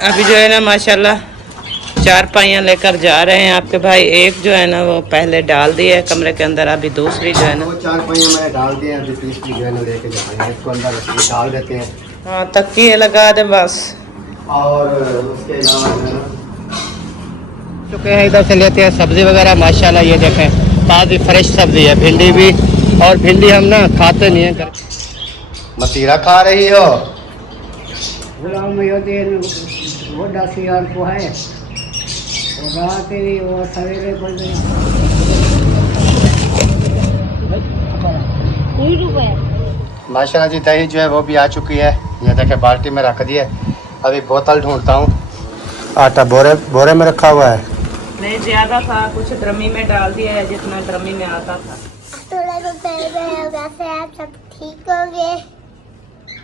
अभी जो है ना माशाल्लाह चार पाइयाँ लेकर जा रहे हैं आपके भाई। एक जो है ना वो पहले डाल दी है कमरे के अंदर, अभी दूसरी जो है ना वो चार पाइयाँ मैंने डाल दिए हैं, अभी तीसरी जो है ना लेके जा रहे हैं, इसको अंदर डाल देते हैं। हाँ तकिए लगा दे बस। और उसके अलावा चुके हैं, इधर से लेते हैं सब्ज़ी वगैरह। माशाल्लाह ये देखें ताज़ी फ्रेश सब्ज़ी है, भिंडी भी। और भिंडी हम ना खाते नहीं है। मतीरा खा रही हो? गुलाम मोहद्दीन वो 10,000 को है, वो रात ही वो सवेरे को माशाल्लाह जी दही जो है वो भी आ चुकी है, ये देखें बाल्टी में रख दी है। अभी बोतल ढूंढता हूँ। आटा बोरे बोरे में रखा हुआ है। नहीं ज्यादा था, कुछ ड्रमी में डाल दिया है जितना ड्रमी में आता था। थोड़ा तो से आप सब ठीक होंगे।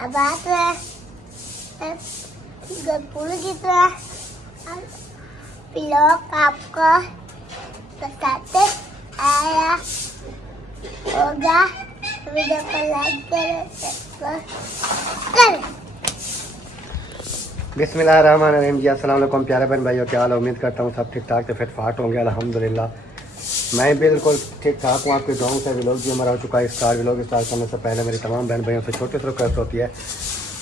अब बात है गपुर की तरह ब्लॉग आपको बताते आया होगा। वीडियो को लाइक करें, सब्सक्राइब करें। बिस्मिल्लाहिर्रहमानिर्रहीम जी, अस्सलाम वालेकुम प्यारे बहन भाइयों, क्या हाल है? उम्मीद करता हूँ सब ठीक ठाक से फिट फाट होंगे। अल्हम्दुलिल्लाह मैं बिल्कुल ठीक ठाक हूँ। आपके गाँव से व्लॉग भी हमारा हो चुका है स्टार्ट। व्लॉग स्टार्ट करने से पहले मेरी तमाम बहन भाइयों से छोटी सी रिक्वेस्ट होती है,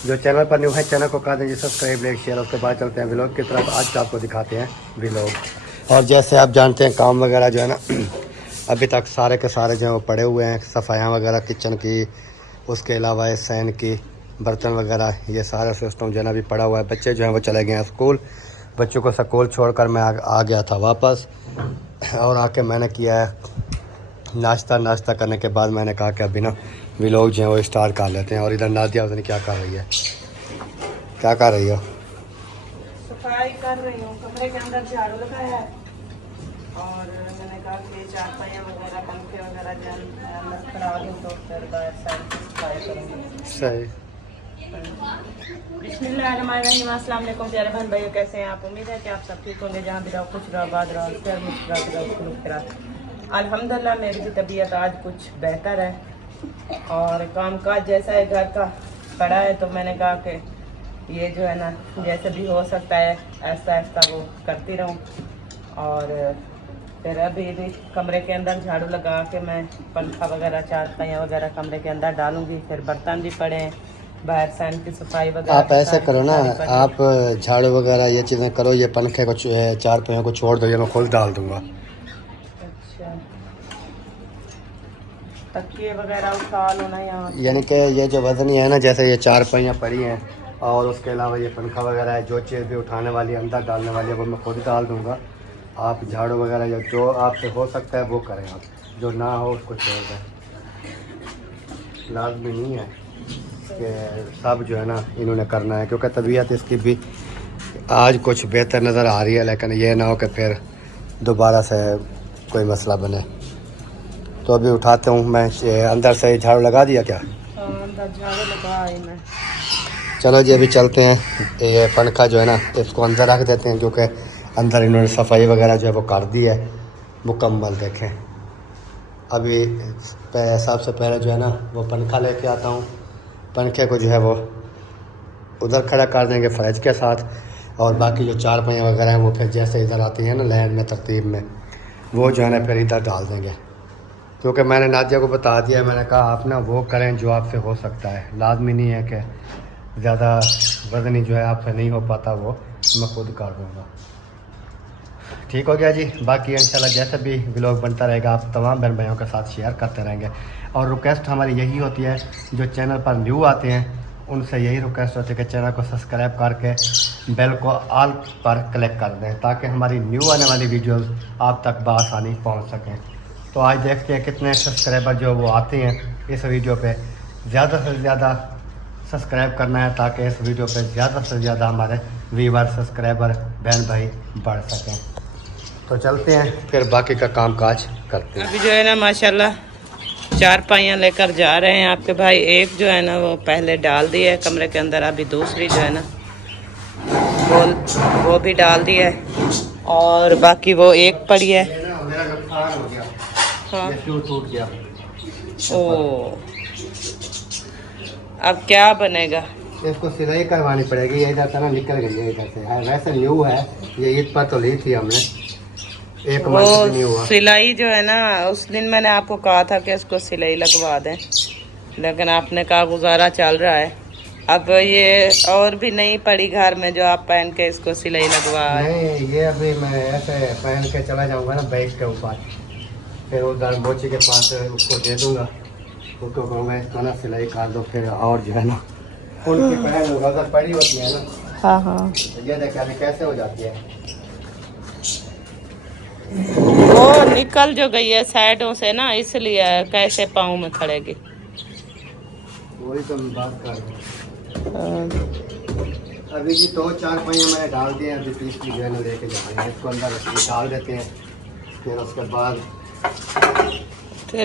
जो चैनल पर न्यू है चैनल को कर दीजिए सब्सक्राइब, लाइक, शेयर। उसके बाद चलते हैं व्लॉग की तरफ। आज आपको दिखाते हैं व्लॉग। और जैसे आप जानते हैं काम वगैरह जो है ना अभी तक सारे के सारे जो है वो पड़े हुए हैं, सफाइयाँ वगैरह किचन की, उसके अलावा सैन की, बर्तन वगैरह, ये सारा सिस्टम जो है ना अभी पड़ा हुआ है। बच्चे जो हैं वो चले गए हैं स्कूल। बच्चों को स्कूल छोड़कर मैं आ गया था वापस, और आके मैंने किया है नाश्ता करने के बाद मैंने कहा कि अभी ना व्लॉग जो है वो स्टार्ट कर लेते हैं। और इधर नादिया उसने क्या कर रही है? क्या कर रही हो? सफाई कर रही हूँ, कमरे के अंदर झाड़ू लगाया है और मैंने कहा कि चार पाइयाँ वगैरह पंखे वगैरह जो अंदर करा दूँ तो फिर बाहर साइड की सफाई करूँगी। सही। बिस्मिल्लाहिर्रहमानिर्रहीम। अस्सलाम वालेकुम प्यारे बहन भाइयों, कैसे हैं आप? उम्मीद है कि आप सब ठीक होंगे। जहाँ भी रहो खुश रहो, आबाद रहो, फिर मुस्कुराते रहो, खुलूक रहो। अल्हम्दुलिल्लाह मेरी भी तबीयत आज कुछ बेहतर है और कामकाज जैसा है घर का पड़ा है, तो मैंने कहा कि ये जो है ना जैसे भी हो सकता है ऐसा ऐसा वो करती रहूं। और फिर अभी भी कमरे के अंदर झाड़ू लगा के मैं पंखा वगैरह चार पाइयाँ वगैरह कमरे के अंदर डालूंगी। फिर बर्तन भी पड़े हैं, बाहर सैन की सफाई वगैरह। आप ऐसे करो ना, आप झाड़ू वगैरह ये चीज़ें करो, ये पंखे को चार पहियों को छोड़ दो, ये मैं खुद डाल दूँगा। अच्छा, तकिए वगैरह उठा लो ना यहाँ, यानी कि ये जो वज़नी है ना, जैसे ये चार पहियाँ पड़ी हैं और उसके अलावा ये पंखा वगैरह है, जो चीज़ भी उठाने वाली अंदर डालने वाली है वो मैं खुद डाल दूँगा। आप झाड़ू वगैरह या जो आपसे हो सकता है वो करें, आप जो ना हो उसको छोड़ दें। लाजमी नहीं है कि सब जो है ना इन्होंने करना है, क्योंकि तबीयत इसकी भी आज कुछ बेहतर नज़र आ रही है, लेकिन ये ना हो कि फिर दोबारा से कोई मसला बने। तो अभी उठाते हूँ मैं। अंदर से झाड़ू लगा दिया क्या? अंदर झाड़ू लगा आई मैं। चलो जी अभी चलते हैं। ये पंखा जो है ना इसको अंदर रख देते हैं, क्योंकि अंदर इन्होंने सफाई वगैरह जो है वो कर दी है मुकम्मल। देखें अभी सबसे पहले जो है ना वो पंखा लेके आता हूँ। पंखे को जो है वो उधर खड़ा कर देंगे फ्रिज के साथ, और बाकी जो चार पहियाँ वगैरह हैं वो फिर जैसे इधर आती हैं ना लाइन में तरतीब में, वो जो है ना फिर इधर डाल देंगे। क्योंकि मैंने नादिया को बता दिया, मैंने कहा आप ना वो करें जो आपसे हो सकता है। लाजमी नहीं है कि ज़्यादा वज़नी जो है आपसे नहीं हो पाता, वो मैं खुद कर दूँगा। ठीक हो गया जी। बाकी इंशाल्लाह जैसे भी व्लॉग बनता रहेगा आप तमाम बहन भाइयों के साथ शेयर करते रहेंगे। और रिक्वेस्ट हमारी यही होती है, जो चैनल पर न्यू आते हैं उनसे यही रिक्वेस्ट होती है कि चैनल को सब्सक्राइब करके बेल को ऑल पर क्लिक कर दें, ताकि हमारी न्यू आने वाली वीडियोज़ आप तक बआसानी पहुँच सकें। तो आज देखते हैं कितने सब्सक्राइबर जो वो आते हैं इस वीडियो पे। ज़्यादा से ज़्यादा सब्सक्राइब करना है ताकि इस वीडियो पे ज़्यादा से ज़्यादा हमारे व्यूअर सब्सक्राइबर बहन भाई बढ़ सकें। तो चलते हैं फिर बाकी का काम काज करते हैं। अभी जो है ना माशाल्लाह चार पाइयाँ लेकर जा रहे हैं आपके भाई। एक जो है ना वो पहले डाल दी है कमरे के अंदर, अभी दूसरी जो है ना वो भी डाल दी है और बाकी वो एक पड़ी है। मेरा नुकसान हो गया। हाँ ये फ्यूज टूट गया। ओ, अब क्या बनेगा? इसको सिलाई करवानी पड़ेगी। ये इधर से ना निकल गई है इधर से। वैसे न्यू है ये, ईद पर तो ली थी हमने, एक मंथ भी नहीं हुआ। सिलाई जो है ना, उस दिन मैंने आपको कहा था कि इसको सिलाई लगवा दें, लेकिन आपने कहा गुजारा चल रहा है। अब ये और भी नहीं पड़ी घर में जो आप पहन के इसको सिलाई लगवा। नहीं, ये अभी मैं ऐसे पहन के चला जाऊंगा ना बाइक के ऊपर, फिर वो दानबोची के पास उसको दे दूंगा, उसको कहूँगा इसको ना सिलाई कर दो, फिर और जो है ना उनकी पहन होगा अगर पड़ी होती है ना। हाँ हाँ, ये देखिए अभी कैसे हो जाती है। वो निकल जो गई है साइडों से ना, इसलिए कैसे पाँव में खड़ेगी। वही तो मैं बात कर रहा हूँ। अभी की 2-4 पहिए मैंने डाल दिए हैं, अभी तीसरी जो है ना लेके जाएंगे, इसको अंदर डाल देते हैं। फिर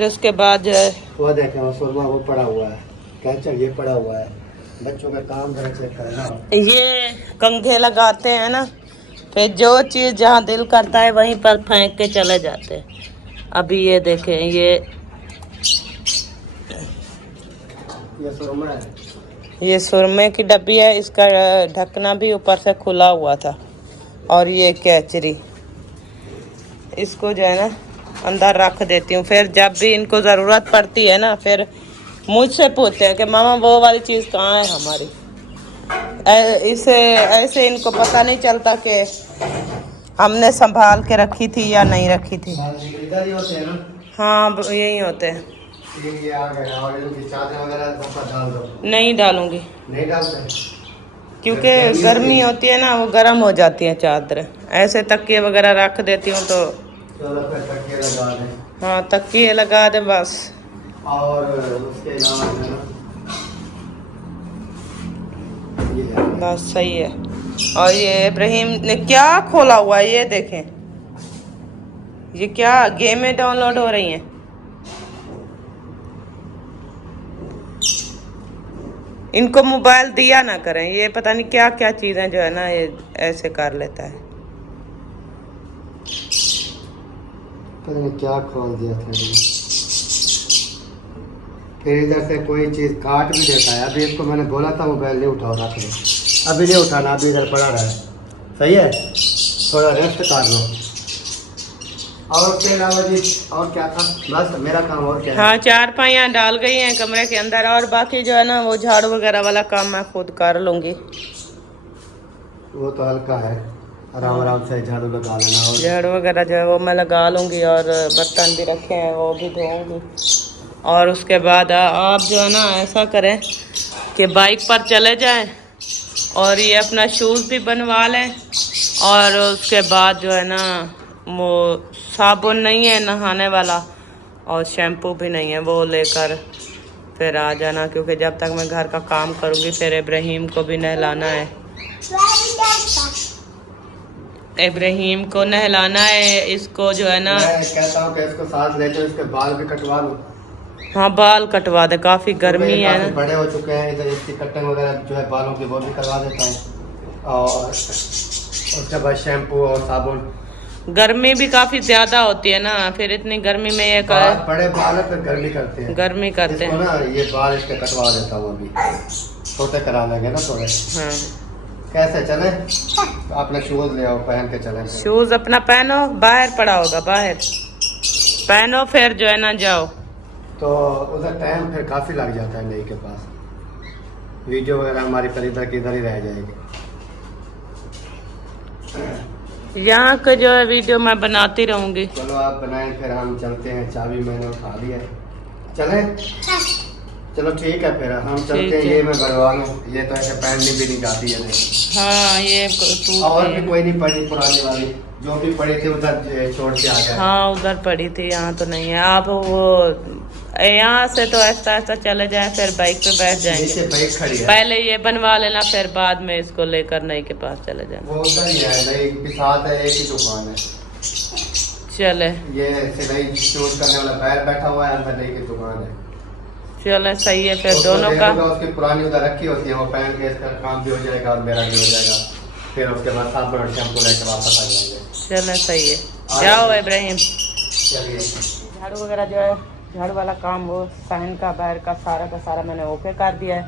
उसके बाद जो है वो देखें वो सुरमा वो पड़ा हुआ है, कैचर ये पड़ा हुआ है। बच्चों का काम जरा चेक करना। ये कंघे लगाते हैं ना, फिर जो चीज़ जहाँ दिल करता है वहीं पर फेंक के चले जाते हैं। अभी ये देखें, ये सुरमे की डब्बी है, इसका ढकना भी ऊपर से खुला हुआ था। और ये कैचरी, इसको जो है ना अंदर रख देती हूँ। फिर जब भी इनको ज़रूरत पड़ती है ना, फिर मुझसे पूछते हैं कि मामा वो वाली चीज़ कहाँ है हमारी। इसे ऐसे इनको पता नहीं चलता कि हमने संभाल के रखी थी या नहीं रखी थी। हाँ यही होते हैं। ये आ गए और इनकी चादर वगैरह डाल दो। नहीं डालूंगी, नहीं डालते क्योंकि गर्मी होती है ना, वो गर्म हो जाती है चादर। ऐसे तकिए वगैरह रख देती हूँ तो तकिए लगा दें। हाँ तकिए लगा दे बस। और उसके अलावा बस सही है। और ये इब्राहिम ने क्या खोला हुआ है, ये देखें, ये क्या गेमें डाउनलोड हो रही हैं। इनको मोबाइल दिया ना करें, ये पता नहीं क्या क्या चीज़ें जो है ना ये ऐसे कर लेता है। पता नहीं क्या खोल दिया था। फिर इधर से कोई चीज़ काट भी देता है। अभी इसको मैंने बोला था मोबाइल नहीं उठाओ, रख दो, अभी नहीं उठाना, अभी इधर पड़ा रहा है। सही है, थोड़ा रेस्ट कर लो। और उसके अलावा जी और क्या था? बस मेरा काम और क्या है? हाँ 4 पाइयाँ डाल गई हैं कमरे के अंदर, और बाकी जो है ना वो झाड़ू वगैरह वाला काम मैं खुद कर लूँगी। वो तो हल्का है, आराम आराम से झाड़ू लगा लेना। और झाड़ू वगैरह जो है वो मैं लगा लूँगी, और बर्तन भी रखे हैं वो भी धोऊँगी। और उसके बाद आप जो है ना ऐसा करें कि बाइक पर चले जाएं और ये अपना शूज़ भी बनवा लें। और उसके बाद जो है ना वो साबुन नहीं है नहाने वाला और शैम्पू भी नहीं है, वो लेकर फिर आ जाना, क्योंकि जब तक मैं घर का काम करूँगी फिर इब्राहिम को भी नहलाना है। इब्राहिम को नहलाना है। इसको जो है ना मैं कहता हूँ कि इसको साथ लेकर इसके बाल भी कटवा लूँ। हाँ बाल कटवा दे, काफ़ी गर्मी है ना, बड़े हो चुके हैं। इधर इसकी कटिंग वगैरह जो है बालों की वो भी करवा देता हूँ। और उसके बाद शैम्पू और साबुन। गर्मी भी काफ़ी ज़्यादा होती है ना, फिर इतनी गर्मी में ये बड़े बाल है फिर गर्मी करते हैं, गर्मी करते हैं ना। ये बाल इसके कटवा देता हूँ, अभी छोटे करा लेंगे ना थोड़े। हाँ कैसे चले? अपने शूज ले आओ, पहन के चलें। शूज़ अपना पहनो, बाहर पड़ा होगा, बाहर पहनो, फिर जो है ना जाओ। तो उधर टाइम फिर काफ़ी लग जाता है नई के पास। वीडियो वगैरह हमारी पर इधर की इधर ही रह जाएगी। यहाँ का जो है वीडियो मैं बनाती रहूँगी। चलो आप बनाएं, फिर हम चलते हैं। चाबी मैंने उठा ली है, चलें? चलो ठीक है, फिर हम चलते हैं। ये मैं बनवा लूँ, ये तो ऐसे पहननी भी नहीं जाती है। हाँ ये और भी कोई नहीं पड़ी, पुरानी वाली जो भी पड़ी थी उधर छोड़ के आ गए। हाँ उधर पड़ी थी, यहाँ तो नहीं है। आप वो यहाँ से तो ऐसा ऐसा चले जाए, फिर बाइक पे बैठ जाएंगे। बाइक खड़ी है, पहले ये बनवा लेना, फिर बाद में इसको लेकर नई के पास चले जाना। वो उधर ही है, नई के साथ है, एक ही दुकान है। चले, ये सिलाई चूज करने वाला बाहर बैठा हुआ है, अंदर नई की दुकान है। चले सही है, फिर दोनों का उसकी पुरानी उधर रखी होती है, वो पहन के इसका काम भी हो जाएगा और मेरा भी हो जाएगा। फिर उसके बाद साबुन और शैम्पू लेकर वापस आ जाएंगे। चले सही है, जाओ इब्राहिम। चलिए, झाड़ू वगैरह जो है, झाड़ू वाला काम वो सहन का बाहर का सारा मैंने ओके कर दिया है।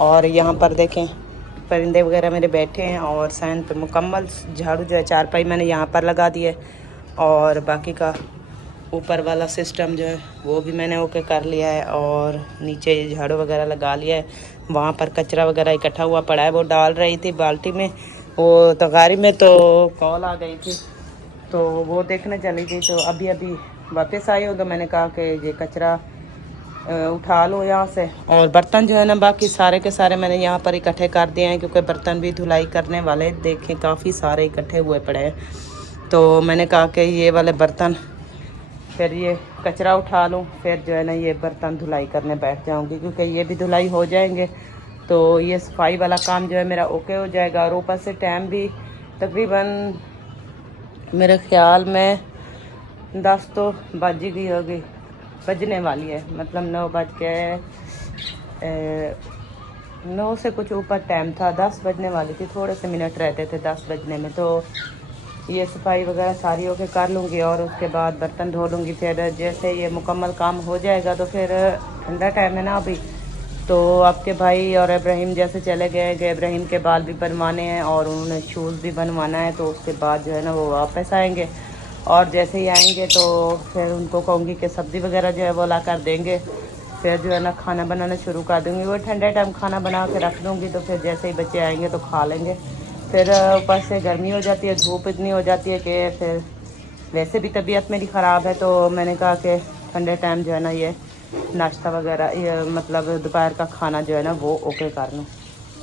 और यहाँ पर देखें परिंदे वगैरह मेरे बैठे हैं। और सैन पे मुकम्मल झाड़ू जो है चारपाई मैंने यहाँ पर लगा दी है। और बाकी का ऊपर वाला सिस्टम जो है वो भी मैंने ओके कर लिया है। और नीचे झाड़ू वगैरह लगा लिया है। वहाँ पर कचरा वगैरह इकट्ठा हुआ पड़ा है, वो डाल रही थी बाल्टी में, वो तगारी में, तो कॉल आ गई थी तो वो देखने चली गई। तो अभी अभी वापस आई हो तो मैंने कहा कि ये कचरा उठा लो यहाँ से। और बर्तन जो है ना बाकी सारे के सारे मैंने यहाँ पर इकट्ठे कर दिए हैं, क्योंकि बर्तन भी धुलाई करने वाले देखें काफ़ी सारे इकट्ठे हुए पड़े हैं। तो मैंने कहा कि ये वाले बर्तन फिर ये कचरा उठा लूँ, फिर जो है ना ये बर्तन धुलाई करने बैठ जाऊँगी, क्योंकि ये भी धुलाई हो जाएंगे तो ये सफाई वाला काम जो है मेरा ओके हो जाएगा। और ऊपर से टाइम भी तकरीबन मेरे ख्याल में 10 तो बज ही गई होगी, बजने वाली है, मतलब 9 से कुछ ऊपर टाइम था, 10 बजने वाली थी, थोड़े से मिनट रहते थे 10 बजने में। तो ये सफाई वगैरह सारी होके कर लूँगी और उसके बाद बर्तन धो लूँगी। फिर जैसे ये मुकम्मल काम हो जाएगा तो फिर ठंडा टाइम है ना अभी, तो आपके भाई और इब्राहिम जैसे चले गए कि इब्राहिम के बाल भी बनवाने हैं और उन्होंने शूज़ भी बनवाना है, तो उसके बाद जो है ना वो वापस आएंगे। और जैसे ही आएंगे तो फिर उनको कहूँगी कि सब्ज़ी वगैरह जो है वो ला कर देंगे, फिर जो है ना खाना बनाना शुरू कर दूँगी। वो ठंडे टाइम खाना बना के रख दूँगी, तो फिर जैसे ही बच्चे आएंगे तो खा लेंगे। फिर ऊपर से गर्मी हो जाती है, धूप इतनी हो जाती है कि फिर वैसे भी तबीयत मेरी ख़राब है, तो मैंने कहा कि ठंडे टाइम जो है ना ये नाश्ता वगैरह, ये मतलब दोपहर का खाना जो है ना वो ओके कर लूँ।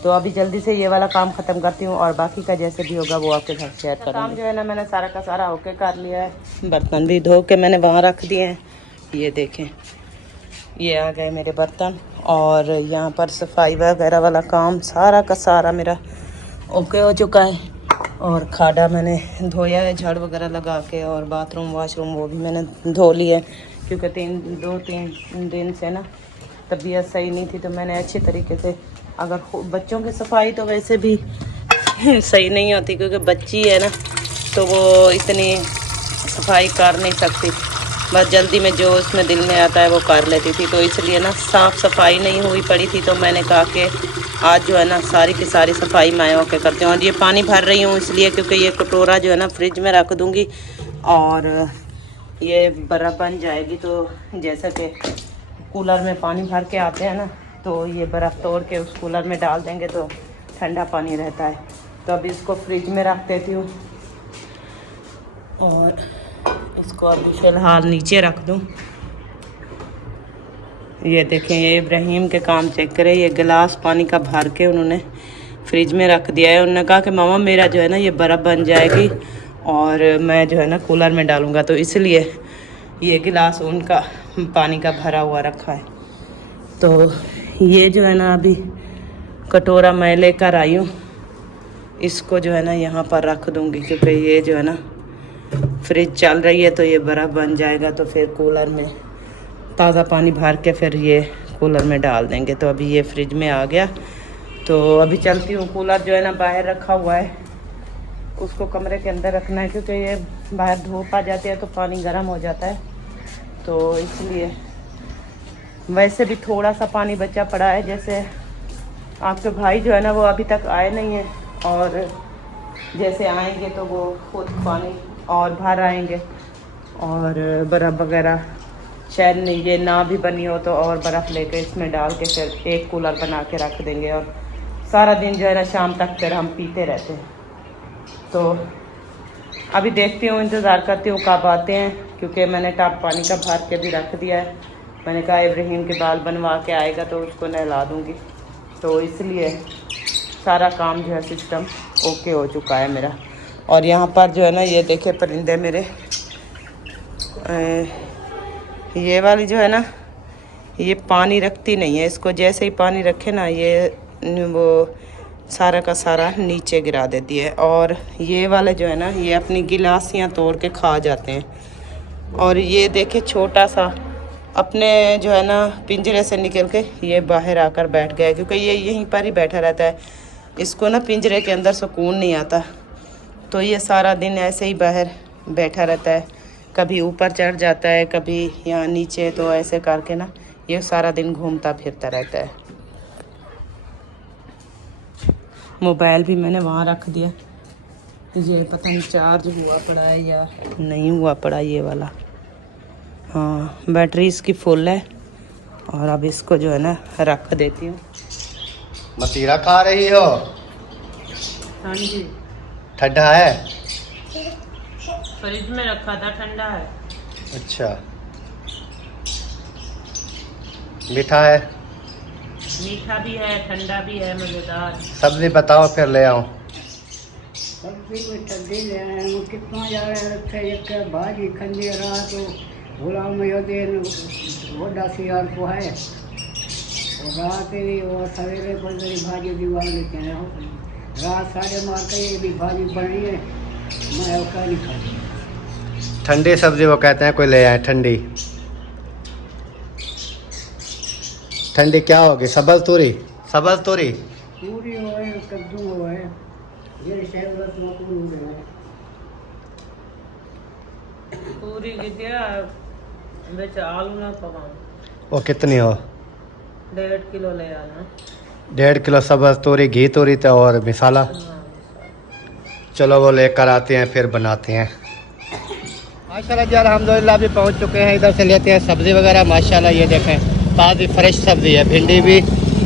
तो अभी जल्दी से ये वाला काम ख़त्म करती हूँ और बाकी का जैसे भी होगा वो आपके साथ शेयर करूँगी। काम जो है ना मैंने सारा का सारा ओके कर लिया है। बर्तन भी धो के मैंने वहाँ रख दिए हैं, ये देखें ये आ गए मेरे बर्तन। और यहाँ पर सफाई वगैरह वाला काम सारा का सारा मेरा ओके हो चुका है। और खाड़ा मैंने धोया है झाड़ू वगैरह लगा के, और बाथरूम वाशरूम वो भी मैंने धो लिया है, क्योंकि 2-3 दिन से ना तबीयत सही नहीं थी। तो मैंने अच्छे तरीके से, अगर बच्चों की सफाई तो वैसे भी सही नहीं होती, क्योंकि बच्ची है ना तो वो इतनी सफाई कर नहीं सकती, बस जल्दी में जो उसमें दिल में आता है वो कर लेती थी। तो इसलिए ना साफ़ सफाई नहीं हुई पड़ी थी, तो मैंने कहा कि आज जो है ना सारी की सारी सफाई मैं होके करती हूँ। और ये पानी भर रही हूँ इसलिए क्योंकि ये कटोरा जो है ना फ्रिज में रख दूँगी और ये बर्फ़ बन जाएगी। तो जैसा कि कूलर में पानी भर के आते हैं ना, तो ये बर्फ़ तोड़ के उस कूलर में डाल देंगे तो ठंडा पानी रहता है। तो अभी इसको फ्रिज में रख देती हूँ और इसको अभी फ़िलहाल नीचे रख दूँ। ये देखें ये इब्राहिम के काम चेक करें, ये गिलास पानी का भर के उन्होंने फ्रिज में रख दिया है। उन्होंने कहा कि मामा मेरा जो है ना ये बर्फ़ बन जाएगी और मैं जो है ना कूलर में डालूँगा, तो इसलिए ये गिलास उनका पानी का भरा हुआ रखा है। तो ये जो है ना अभी कटोरा मैं लेकर आई हूँ, इसको जो है ना यहाँ पर रख दूँगी, क्योंकि ये जो है ना फ्रिज चल रही है तो ये बर्फ़ बन जाएगा, तो फिर कूलर में ताज़ा पानी भर के फिर ये कूलर में डाल देंगे। तो अभी ये फ्रिज में आ गया, तो अभी चलती हूँ। कूलर जो है ना बाहर रखा हुआ है, उसको कमरे के अंदर रखना है, क्योंकि ये बाहर धूप आ जाती है तो पानी गर्म हो जाता है, तो इसलिए। वैसे भी थोड़ा सा पानी बचा पड़ा है, जैसे आपके भाई जो है ना वो अभी तक आए नहीं हैं, और जैसे आएंगे तो वो खुद पानी और भर आएंगे। और बर्फ़ वगैरह शायद नहीं ये ना भी बनी हो तो और बर्फ़ लेकर इसमें डाल के फिर एक कूलर बना के रख देंगे, और सारा दिन जो है ना शाम तक फिर हम पीते रहते हैं। तो अभी देखती हूँ, इंतज़ार करती हूँ कब आते हैं, क्योंकि मैंने टब पानी का भर के भी रख दिया है। मैंने कहा इब्राहिम के बाल बनवा के आएगा तो उसको नहला दूँगी, तो इसलिए सारा काम जो है सिस्टम ओके हो चुका है मेरा। और यहाँ पर जो है ना ये देखे परिंदे मेरे, ये वाली जो है ना ये पानी रखती नहीं है, इसको जैसे ही पानी रखे ना ये वो सारा का सारा नीचे गिरा देती है। और ये वाले जो है ना ये अपनी गिलासियाँ तोड़ के खा जाते हैं। और ये देखे छोटा सा अपने जो है ना पिंजरे से निकल के ये बाहर आकर बैठ गया, क्योंकि ये यहीं पर ही बैठा रहता है, इसको ना पिंजरे के अंदर सुकून नहीं आता, तो ये सारा दिन ऐसे ही बाहर बैठा रहता है, कभी ऊपर चढ़ जाता है कभी यहाँ नीचे, तो ऐसे करके ना ये सारा दिन घूमता फिरता रहता है। मोबाइल भी मैंने वहाँ रख दिया। ये पता नहीं चार्ज हुआ पड़ा है या नहीं हुआ पड़ा ये वाला। हाँ, बैटरी इसकी फुल है। और अब इसको जो है ना रख देती हूँ। मतीरा खा रही हो? हाँ जी, ठंडा है? फ्रिज में रखा था, ठंडा है। अच्छा, मीठा है? मीठा भी है, ठंडा भी है, मज़ेदार। सब्जी बताओ फिर ले आऊँ। सब्जी में ठंडी ले आए हैं, कितना जा रहे हैं एक भाजी खंडे रहा तो गुलाम मोहद्दीन वड्डा सियार को है और रात ही और सवेरे को मेरी भाजी दीवार लेते हैं। रात साढ़े मार के ये भी भाजी बनी है, मैं उसका नहीं खाती। ठंडी सब्जी वो कहते हैं कोई ले आए ठंडी। ठंडी क्या होगी? सब्ज़ तूरी? सब्ज़ तूरी पूरी हो है, कद्दू हो है, ये शहर पूरी है। पूरी कितिया बिच आलू ना पकाऊं। वो कितनी हो? 1.5 किलो ले आना। 1.5 किलो सब्ज़ तूरी, घी तूरी तो और मिसाला। चलो वो लेकर आते हैं फिर बनाते हैं। माशाल्लाह जी अल्हम्दुलिल्लाह भी पहुंच चुके हैं। इधर से लेते हैं सब्ज़ी वगैरह। माशाल्लाह ये देखें ताज़ी फ्रेश सब्ज़ी है। भिंडी भी,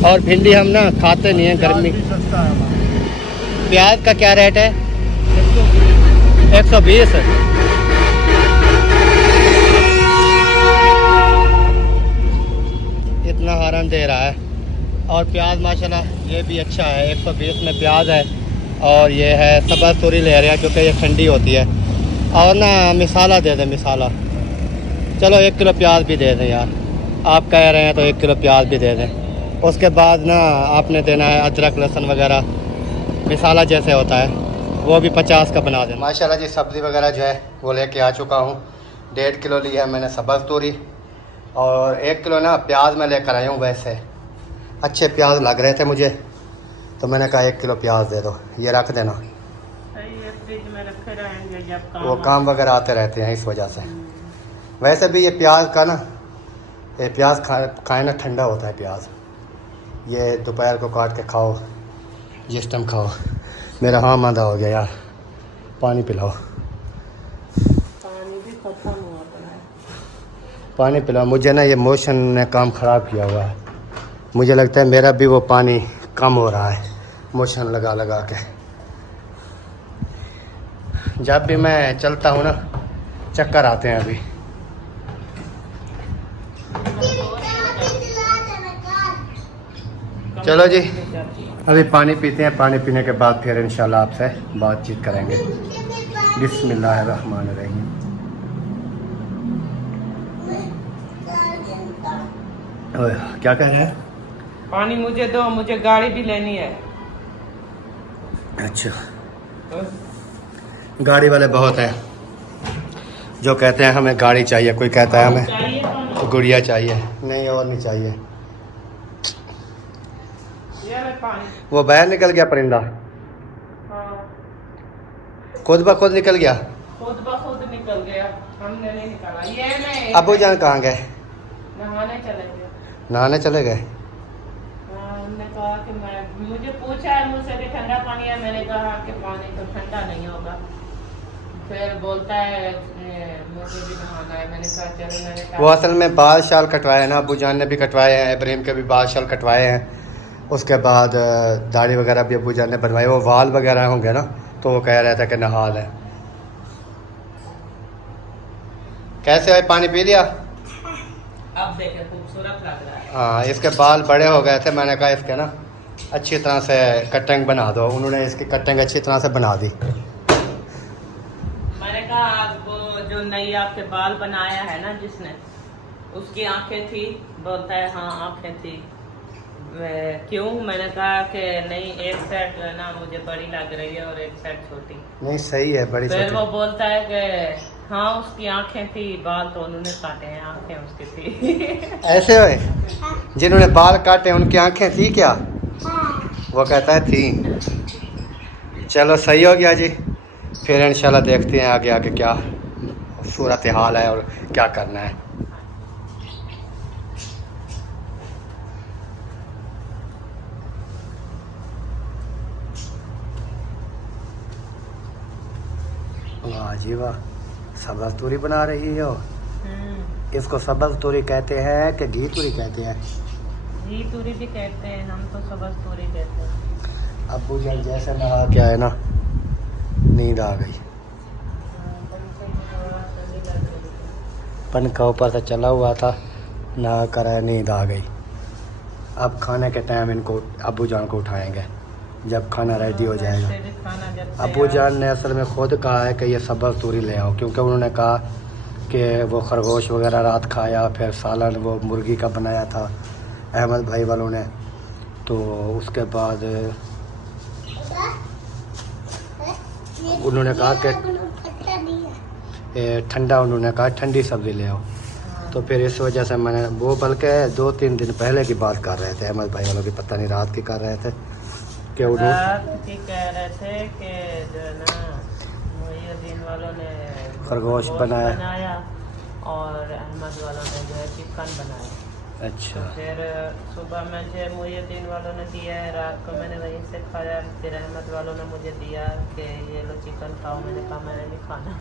और भिंडी हम ना खाते नहीं हैं गर्मी। प्याज का क्या रेट है? 120। इतना हराम दे रहा है। और प्याज माशाल्लाह ये भी अच्छा है, 120 में प्याज है। और ये है सब्ज़ तूरी ले रहे हैं क्योंकि ये ठंडी होती है। और ना मिसाला दे दें, मिसाला। चलो 1 किलो प्याज भी दे दें यार, आप कह रहे हैं तो 1 किलो प्याज भी दे दें। उसके बाद ना आपने देना है अदरक लहसुन वगैरह, मिसाला जैसे होता है वो भी 50 का बना दें। माशाल्लाह जी सब्ज़ी वगैरह जो है वो लेके आ चुका हूँ। 1.5 किलो ली है मैंने सब्ज़ तूरी और 1 किलो ना प्याज मैं लेकर आया हूँ। वैसे अच्छे प्याज लग रहे थे मुझे तो मैंने कहा 1 किलो प्याज दे दो, ये रख देना। सही है, फ्रिज में रखे रहेंगे जब वो काम वगैरह आते रहते हैं इस वजह से। वैसे भी ये प्याज का ना, ये प्याज खाए ना ठंडा होता है प्याज। ये दोपहर को काट के खाओ, जिस टाइम खाओ। मेरा हाँ मांदा हो गया यार, पानी पिलाओ। पानी भी खत्म हुआ पड़ा है। पानी पिलाओ। मुझे ना ये मोशन ने काम ख़राब किया हुआ है। मुझे लगता है मेरा भी वो पानी कम हो रहा है मोशन लगा लगा के। जब भी मैं चलता हूँ ना चक्कर आते हैं। अभी चलो जी अभी पानी पीते हैं। पानी पीने के बाद फिर इंशाल्लाह आपसे बातचीत करेंगे। बिस्मिल्लाहिर्रहमानिर्रहीम। ओए, क्या कह रहे हैं? पानी मुझे दो, मुझे गाड़ी भी लेनी है। अच्छा, गाड़ी वाले बहुत हैं जो कहते हैं हमें गाड़ी चाहिए, कोई कहता है हमें चाहिए पानी? गुड़िया चाहिए। नहीं और नहीं चाहिए। ये ले पानी। वो बाहर निकल गया परिंदा, हाँ, खुद ब खुद निकल गया। खुद ब खुद निकल गया, हमने नहीं निकाला। ये मैं अबू जान कहाँ गए? नहाने चले गए। नहाने चले गए। हमने कहा कि मुझे पूछा है मुझसे कि ठंडा पानी है। मैंने कहा कि पानी तो ठंडा नहीं होगा। फिर बोलता है मुझे भी नहाना है। मैंने कहा चलो। मैंने कहा वो असल में बाल शाल कटवाए हैं ना, अबू जान ने भी कटवाए हैं, इब्राहिम के भी बाल शाल कटवाए हैं। उसके बाद दाढ़ी वगैरह भी अबू जान ने बनवाई। वो वाल वगैरह होंगे ना तो वो कह रहा था कि नहा लें। कैसे है, पानी पी लिया? अब देखे खूबसूरत लग रहा है। हाँ, इसके बाल बड़े हो गए थे। मैंने कहा इसके ना अच्छी तरह से कटिंग बना दो। उन्होंने इसकी कटिंग अच्छी तरह से बना दी। मैंने कहा आपको जो नई आपके बाल बनाया है ना जिसने, उसकी आंखें थी? बोलता है हाँ आंखें थी। क्यों? मैंने कहा कि नहीं, एक सेट ना मुझे बड़ी लग रही है और एक सेट छोटी। नहीं सही है, बड़ी फिर छोटी। वो बोलता है कि हाँ उसकी आंखें थी, बाल तो उन्होंने काटे हैं, आंखें उसकी थी। ऐसे हुए जिन्होंने बाल काटे उनकी आंखें थी क्या? वो कहता है थी। चलो सही हो गया जी। फिर इंशाल्लाह देखते हैं आगे आगे क्या सूरत हाल है और क्या करना है। वाह जी वाह, सब्ज़ तूरी बना रही हो। इसको सब्ज़ तूरी कहते हैं कि घी तूरी कहते हैं? घी तूरी भी कहते हैं, हम तो सब्ज़ तूरी कहते हैं। अब्बू जान जैसे नहा के आए ना, नींद आ गई। पंखा ऊपर से चला हुआ था, नहा कर आए, नींद आ गई। अब खाने के टाइम इनको अब्बू जान को उठाएंगे जब खाना रेडी हो जाएगा। अब्बू जान ने असल में खुद कहा है कि ये सब्ज़ तूरी ले आओ, क्योंकि उन्होंने कहा कि वो खरगोश वगैरह रात खाया, फिर सालन वो मुर्गी का बनाया था अहमद भाई वालों ने, तो उसके बाद उन्होंने कहा कि ठंडा, उन्होंने कहा ठंडी सब्ज़ी ले आओ। तो फिर इस वजह से मैंने वो, बल्कि 2-3 दिन पहले की बात कर रहे थे अहमद भाई वालों की, पता नहीं रात की कर रहे थे कि उन्होंने कह रहे थे कि जो है ना मुहिउद्दीन वालों ने खरगोश बनाया और अहमद वालों ने जो है चिकन बनाया। अच्छा। तो फिर सुबह में जो मुहिउद्दीन वालों ने दिया है, रात को मैंने वहीं से खाया। फिर अहमद वालों ने मुझे दिया कि ये लो चिकन खाओ, मैंने कहा मैंने नहीं खाना।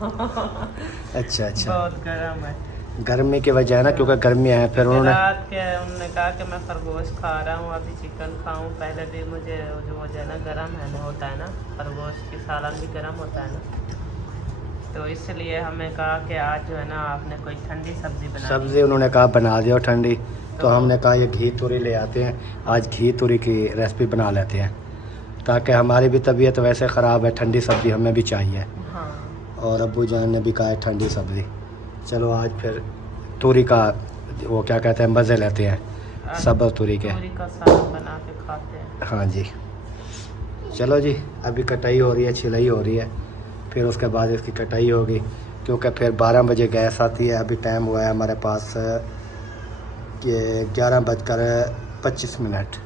अच्छा अच्छा, बहुत गर्म है, गर्मी की वजह है ना, क्योंकि गर्मियाँ हैं। फिर उन्होंने उन्होंने कहा कि मैं खरगोश खा रहा हूँ, अभी चिकन खाऊं। पहले भी मुझे जो है ना गर्म है ना, होता है ना, खरगोश की सालन भी गर्म होता है ना, तो इसलिए हमें कहा कि आज जो है ना आपने कोई ठंडी सब्जी बना, सब्ज़ी उन्होंने कहा बना दियो ठंडी। तो हमने कहा ये घी तूरी ले आते हैं, आज घी तूरी की रेसिपी बना लेते हैं, ताकि हमारी भी तबीयत वैसे ख़राब है, ठंडी सब्ज़ी हमें भी चाहिए। हाँ। और अब्बू जान ने भी कहा है ठंडी सब्ज़ी। चलो आज फिर तूरी का वो क्या कहते हैं मज़े लेते हैं, सब्ज़ तूरी के, तूरी का सालन बना के खाते हैं। हाँ जी। चलो जी, अभी कटाई हो रही है, छिलाई हो रही है, फिर उसके बाद इसकी कटाई होगी, क्योंकि फिर 12 बजे गैस आती है। अभी टाइम हुआ है हमारे पास कि 11:25।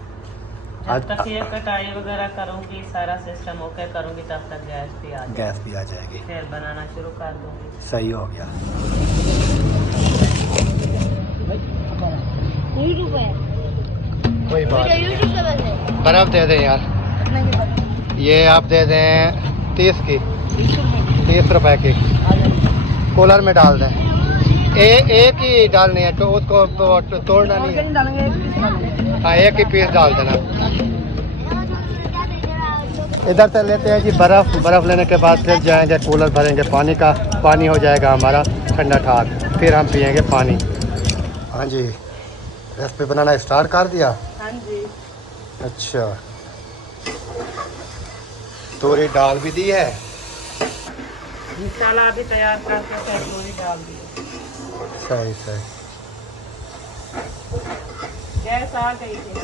जब तक ये कटाई वगैरह करूँगी, सारा सिस्टम ओके करूँगी, तब तक गैस भी आ जाएगी, फिर बनाना शुरू कर दूँगी। सही हो गया। कोई बात नहीं, बर्फ़ दे दें यार, ये आप दे दें 30 की, 30 रुपए की, कूलर में डाल दें। एक ही डालनी है, तो उसको तो तोड़ना नहीं है। हाँ, एक ही पीस डाल देना। इधर से लेते हैं जी बर्फ़ लेने के बाद फिर जाएंगे कूलर भरेंगे पानी का, पानी हो जाएगा हमारा ठंडा ठाक, फिर हम पियेंगे पानी। हाँ जी, रेसिपी बनाना स्टार्ट कर दिया? हाँ जी। अच्छा, तूरी डाल भी दी है, मसाला अभी तैयार करके फिर तूरी डाल दी। सही सही। गैस आ गई थी ना,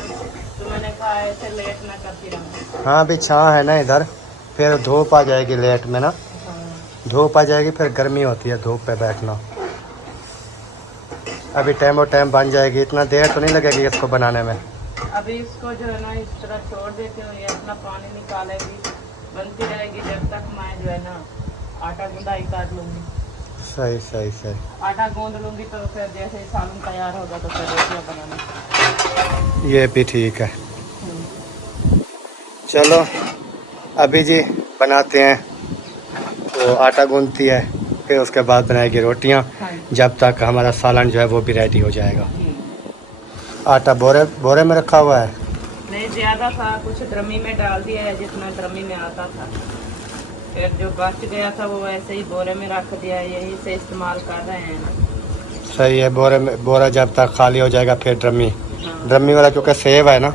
तो मैंने कहा ऐसे लेट ना करती रहूँ। हाँ, अभी छाँ है ना इधर, फिर धूप आ जाएगी लेट में ना, धूप आ जाएगी, फिर गर्मी होती है धूप पे बैठना। अभी टाइम और टाइम बन जाएगी, इतना देर तो नहीं लगेगी इसको बनाने में। अभी इसको जो है ना इस तरह छोड़ देती हूँ, ये अपना पानी निकालेगी, बनती रहेगी जब तक मैं जो है ना आटा गूंदाई कर लूँगी। सही सही सही। आटा गूंद लूँगी तो फिर जैसे ही सालन तैयार होगा तो फिर रोटियाँ बनाना। ये भी ठीक है। चलो अभी जी बनाते हैं, तो आटा गूंदती है, फिर उसके बाद बनाएगी रोटियां, जब तक हमारा सालन जो है वो भी रेडी हो जाएगा। आटा बोरे में रखा हुआ है? नहीं, ज़्यादा था, कुछ ड्रमी में डाल दिया है जितना ड्रमी में आता था, फिर जो बच गया था वो ऐसे ही बोरे में रख दिया है, यही से इस्तेमाल कर रहे हैं ना। सही है, बोरा जब तक खाली हो जाएगा फिर ड्रमी। हाँ। ड्रमी वाला क्योंकि सेव है ना,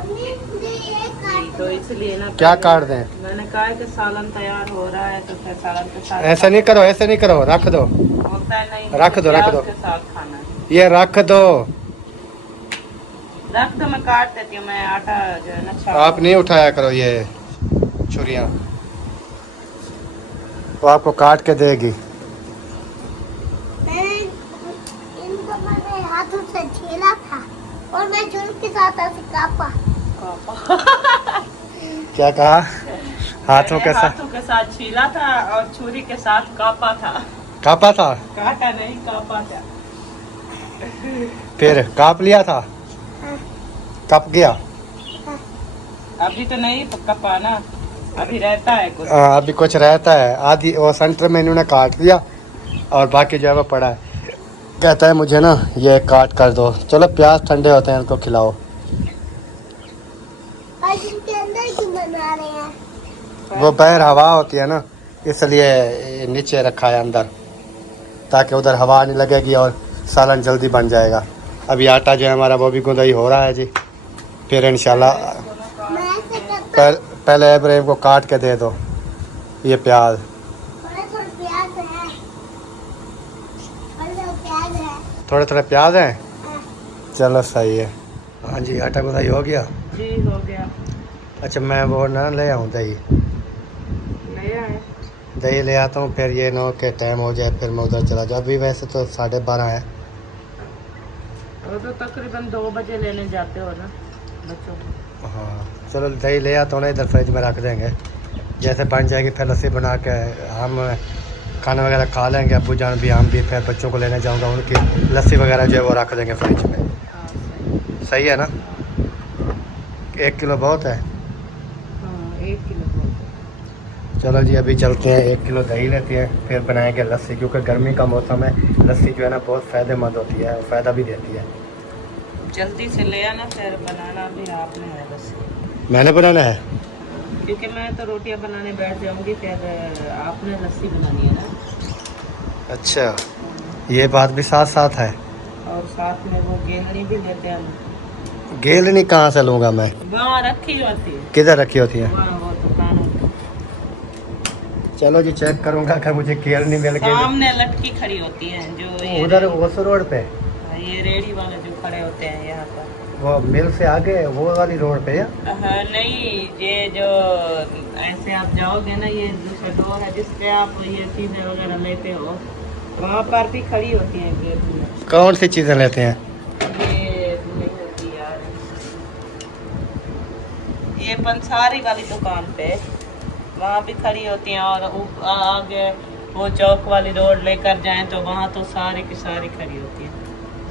तो इसलिए ना क्या काट दें। मैंने कहा कि सालन तैयार हो रहा है तो फिर सालन के साथ। ऐसे नहीं करो, ऐसे नहीं करो, रख दो, होता है नहीं, रख दो, रख दो, के साथ खाना है। ये रख दो, मैं काट देती हूँ, मैं आटा जो है ना आप नहीं उठाया करो ये छुरियाँ, तो आपको काट के देगी। इनको मैंने हाथों से छीला था और मैं छुरी के साथ ऐसे कापा। क्या कहा? हाथों के साथ छीला था और छुरी के साथ कापा था। कापा था? काटा नहीं, कापा था। फिर काप लिया था? कप गया? अभी तो नहीं कपा ना, अभी रहता है कुछ। अभी कुछ रहता है, आधी वो सेंटर में इन्होंने काट दिया और बाकी जो है वो पड़ा है। कहता है मुझे ना ये काट कर दो। चलो प्याज ठंडे होते हैं, इनको खिलाओ। आज इनके अंदर क्यों बना रहे हैं? वो बाहर हवा होती है ना, इसलिए नीचे रखा है अंदर, ताकि उधर हवा नहीं लगेगी और सालन जल्दी बन जाएगा। अभी आटा जो है हमारा वो भी गुंदाई हो रहा है जी। फिर इंशाल्लाह मैं ऐसे करता पहले इब्राहिम को काट के दे दो ये प्याज। थोड़े थोड़े प्याज है, थोड़े थोड़े प्याज हैं। हाँ। चलो सही है। हाँ जी, आटा गुंदाई हो गया। जी हो गया। अच्छा मैं वो ना ले आऊँ दही? नया है। दही ले आता हूँ, फिर ये ना के टाइम हो जाए फिर मैं उधर चला जाऊँ। अभी वैसे तो 12:30 है। वो तो तकरीबन 2 बजे लेने जाते हो ना बच्चों को। हाँ चलो दही ले आता हूँ ना, इधर फ्रिज में रख देंगे। जैसे बन जाएगी फिर लस्सी बना के हम खाना वगैरह खा लेंगे। अब्बू जान भी, हम भी। फिर बच्चों को लेने जाऊँगा, उनकी लस्सी वगैरह जो है वो रख देंगे फ्रिज में। हाँ सही। सही है ना? 1 किलो बहुत है। हाँ 1 किलो बहुत है। चलो जी अभी चलते हैं, 1 किलो दही लेते हैं, फिर बनाएंगे लस्सी। क्योंकि गर्मी का मौसम है, लस्सी जो है ना बहुत फ़ायदेमंद होती है और फ़ायदा भी देती है। जल्दी से ले आना, फिर बनाना भी आपने है बस। मैंने बनाना है क्योंकि मैं तो रोटियां बनाने बैठ जाऊंगी, फिर आपने लस्सी बनानी है ना। अच्छा, ये बात भी साथ साथ है। और साथ में वो गेहड़ी भी लेते हैं हम। गेलनी कहाँ से लूँगा मैं? वहाँ रखी होती है, किधर रखी होती है? वहाँ वो दुकान होती है। चलो जी चेक करूँगा अगर मुझे गेलनी मिल गई। सामने लटकी खड़ी होती है जो ये उधर उस रोड पे, ये रेडी वाले जो खड़े होते हैं यहाँ पर। वो मिल से आगे वो वाली रोड पे या? हाँ नहीं, ये जो ऐसे आप जाओगे ना, ये दूसरा डोर है जिससे आप ये चीज़ें वगैरह लेते हो, वहाँ पर भी खड़ी होती है गेट में। कौन सी चीज़ें लेते हैं? ये नहीं होती यार, ये पंसारी वाली दुकान पे वहाँ भी खड़ी होती हैं। और आगे वो चौक वाली रोड लेकर जाएं तो वहाँ तो सारी की सारी खड़ी होती है,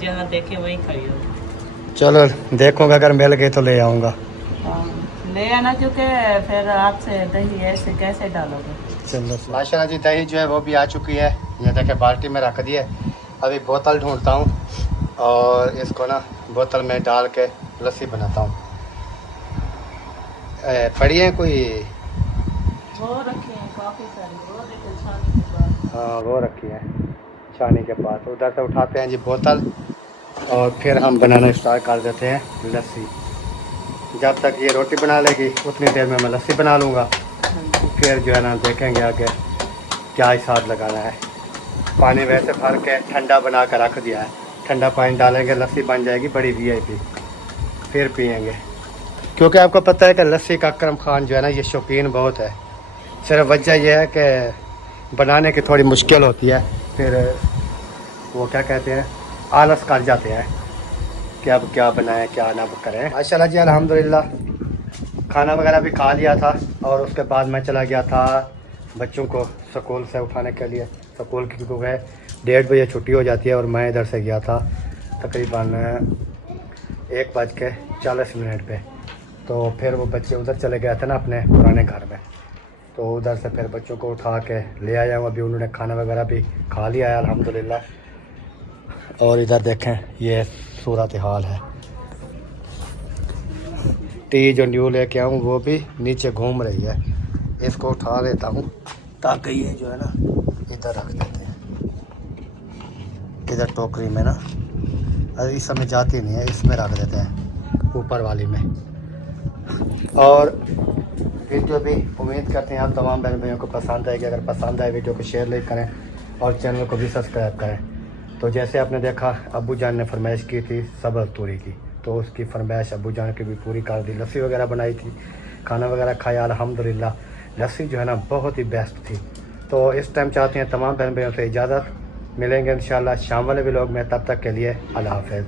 जहाँ देखे वहीं खड़ी होती है। चलो देखूँगा, अगर मिल गई तो ले आऊँगा। हाँ, ले आना, क्योंकि फिर आपसे दही ऐसे कैसे डालोगे। चलो माशाल्लाह जी, दही जो है वो भी आ चुकी है। ये देखे बाल्टी में रख दी है। अभी बोतल ढूंढता हूँ और इसको ना बोतल में डाल के लस्सी बनाता हूँ। पड़ी है कोई? वो रखे हैं काफ़ी सारी, वो देखो छानी के बाद। हाँ वो रखी है छानी के पास। उधर से उठाते हैं जी बोतल और फिर हम बनाना स्टार्ट कर देते हैं लस्सी। जब तक ये रोटी बना लेगी उतनी देर में मैं लस्सी बना लूँगा। फिर जो है ना देखेंगे आगे क्या हिसाब लगाना है। पानी वैसे भर के ठंडा बना कर रख दिया है, ठंडा पानी डालेंगे लस्सी बन जाएगी बड़ी VIP। फिर पियेंगे, क्योंकि आपको पता है कि लस्सी का अकरम खान जो है ना ये शौकीन बहुत है। सिर्फ वजह यह है कि बनाने की थोड़ी मुश्किल होती है, फिर वो क्या कहते हैं आलस कर जाते हैं कि अब क्या बनाएं क्या ना करें। माशाल्लाह जी अल्हम्दुलिल्लाह खाना वगैरह भी खा लिया था और उसके बाद मैं चला गया था बच्चों को स्कूल से उठाने के लिए। स्कूल की क्योंकि 1:30 बजे छुट्टी हो जाती है और मैं इधर से गया था तकरीबन 1:40 पे। तो फिर वो बच्चे उधर चले गए थे ना अपने पुराने घर में, तो उधर से फिर बच्चों को उठा के ले आया हूँ। अभी उन्होंने खाना वगैरह भी खा लिया है अल्हम्दुलिल्लाह। और इधर देखें ये सूरत हाल है। टी जो न्यू लेके आऊँ वो भी नीचे घूम रही है। इसको उठा लेता हूँ ताकि ये जो है ना इधर रख देते हैं, इधर टोकरी में ना। अरे इस समय जाती नहीं है, इसमें रख देते हैं ऊपर वाली में। और वीडियो भी उम्मीद करते हैं आप तमाम बहन भाइयों को पसंद आएगी। अगर पसंद आए वीडियो को शेयर लाइक करें और चैनल को भी सब्सक्राइब करें। तो जैसे आपने देखा अब्बू जान ने फरमाइश की थी सब्ज़ तूरी की, तो उसकी फरमाइश अब्बू जान की भी पूरी कर दी। लस्सी वगैरह बनाई थी, खाना वगैरह खाया अल्हम्दुलिल्लाह। लस्सी जो है ना बहुत ही बेस्ट थी। तो इस टाइम चाहते हैं तमाम बहन भाइयों से इजाज़त, मिलेंगे इंशाल्लाह शाम वाले व्लॉग में। तब तक के लिए अल्लाह हाफ़िज़।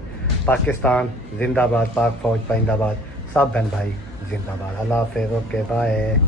पाकिस्तान जिंदाबाद, पाक फ़ौज पाइंदाबाद, सब बहन भाई जिंदाबाद। अल्लाह हाफ़िज़, ओके बाय।